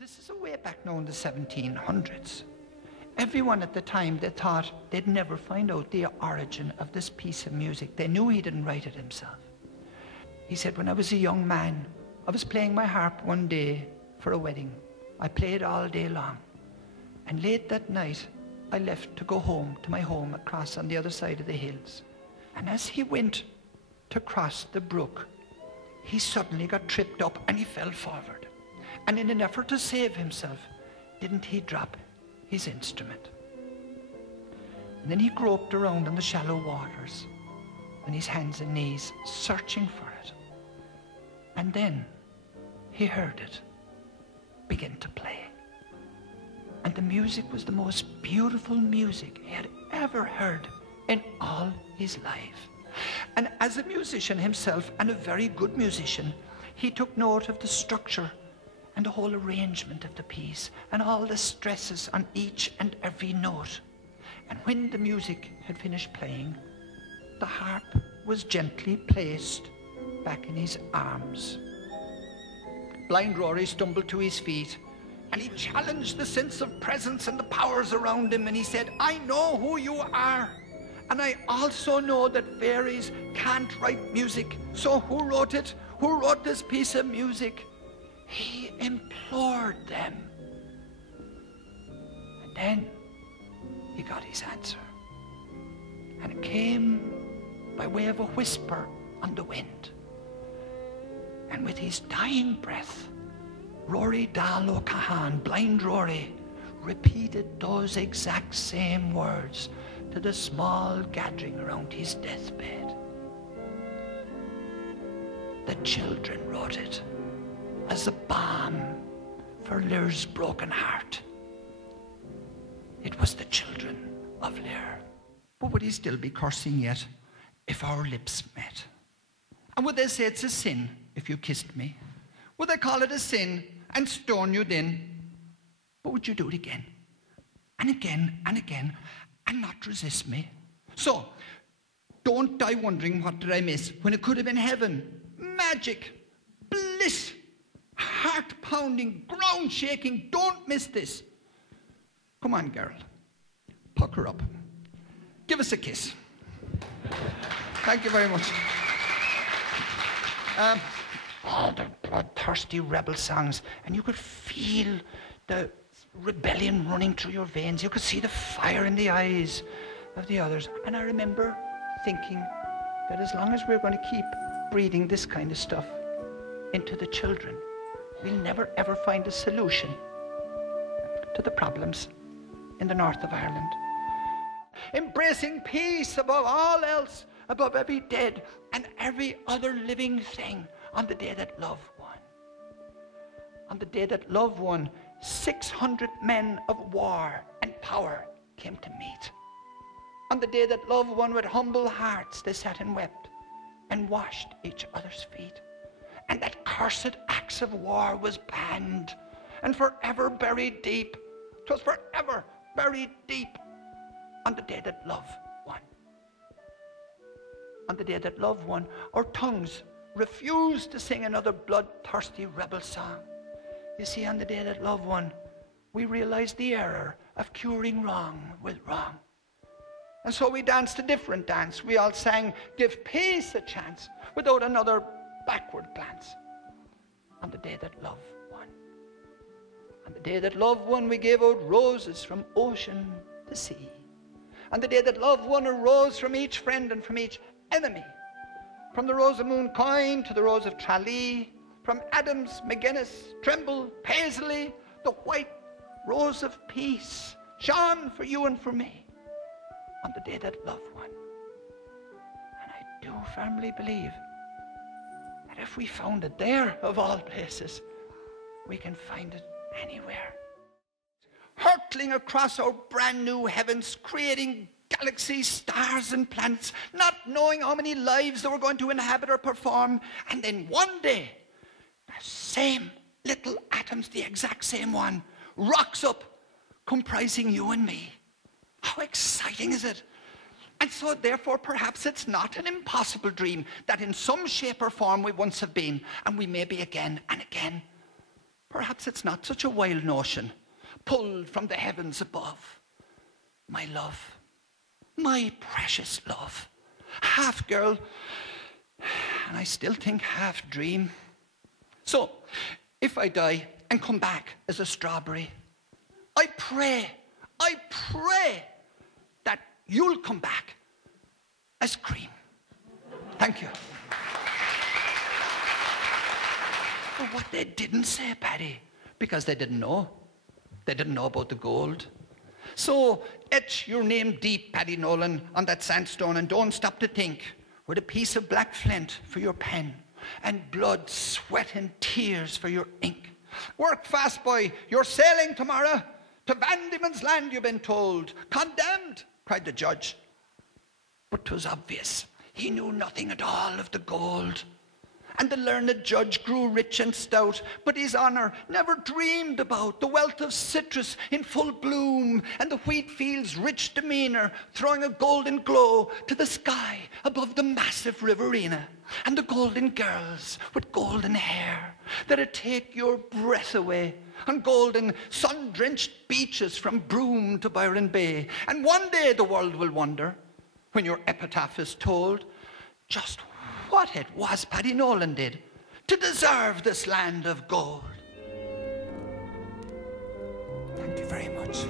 This is a way back now in the 1700s. Everyone at the time, they thought they'd never find out the origin of this piece of music. They knew he didn't write it himself. He said, when I was a young man, I was playing my harp one day for a wedding. I played all day long. And late that night, I left to go home, to my home across on the other side of the hills. And as he went to cross the brook, he suddenly got tripped up and he fell forward. And in an effort to save himself, didn't he drop his instrument? And then he groped around in the shallow waters on his hands and knees, searching for it. And then he heard it begin to play. And the music was the most beautiful music he had ever heard in all his life. And as a musician himself, and a very good musician, he took note of the structure and the whole arrangement of the piece and all the stresses on each and every note. And when the music had finished playing, the harp was gently placed back in his arms. Blind Rory stumbled to his feet and he challenged the sense of presence and the powers around him, and he said, I know who you are, and I also know that fairies can't write music. So who wrote it? Who wrote this piece of music? He implored them. And then he got his answer. And it came by way of a whisper on the wind. And with his dying breath, Rory Dal O'Cahan, Blind Rory, repeated those exact same words to the small gathering around his deathbed. The children wrote it as a balm for Lear's broken heart. It was the children of Lear. But would he still be cursing yet if our lips met? And would they say it's a sin if you kissed me? Would they call it a sin and stone you then? But would you do it again and again and again and not resist me? So don't die wondering, what did I miss, when it could have been heaven, magic, bliss, heart-pounding, ground-shaking. Don't miss this. Come on, girl. Pucker up. Give us a kiss. Thank you very much. All the bloodthirsty rebel songs, and you could feel the rebellion running through your veins. You could see the fire in the eyes of the others. And I remember thinking that as long as we're going to keep breeding this kind of stuff into the children, we'll never ever find a solution to the problems in the north of Ireland. Embracing peace above all else, above every dead and every other living thing, on the day that love won. On the day that love won, 600 men of war and power came to meet. On the day that love won, with humble hearts they sat and wept and washed each other's feet. And that cursed axe of war was banned and forever buried deep. 'Twas forever buried deep on the day that love won. On the day that love won, our tongues refused to sing another bloodthirsty rebel song. You see, on the day that love won, we realized the error of curing wrong with wrong. And so we danced a different dance. We all sang, give peace a chance, without another backward glance. On the day that love won. On the day that love won, we gave out roses from ocean to sea. On the day that love won, a rose from each friend and from each enemy. From the rose of Mooncoin to the rose of Tralee, from Adams, McGuinness, Trimble, Paisley, the white rose of peace shone for you and for me on the day that love won. And I do firmly believe that if we found it there, of all places, we can find it anywhere. Hurtling across our brand new heavens, creating galaxies, stars and planets, not knowing how many lives they were going to inhabit or perform. And then one day, the same little atoms, the exact same one, rocks up, comprising you and me. How exciting is it? And so therefore perhaps it's not an impossible dream that in some shape or form we once have been, and we may be again and again. Perhaps it's not such a wild notion, pulled from the heavens above. My love, my precious love, half girl, and I still think half dream. So, if I die and come back as a strawberry, I pray that you'll come back as cream. Thank you. But what they didn't say, Paddy, because they didn't know. They didn't know about the gold. So etch your name deep, Paddy Nolan, on that sandstone, and don't stop to think, with a piece of black flint for your pen, and blood, sweat, and tears for your ink. Work fast, boy. You're sailing tomorrow. To Van Diemen's Land, you've been told. Condemned, cried the judge. But 'twas obvious. He knew nothing at all of the gold. And the learned judge grew rich and stout, but his honour never dreamed about the wealth of citrus in full bloom, and the wheat fields' rich demeanour throwing a golden glow to the sky above the massive riverina, and the golden girls with golden hair that'd take your breath away, on golden sun-drenched beaches from Broome to Byron Bay. And one day the world will wonder, when your epitaph is told, just what it was Paddy Nolan did to deserve this land of gold. Thank you very much.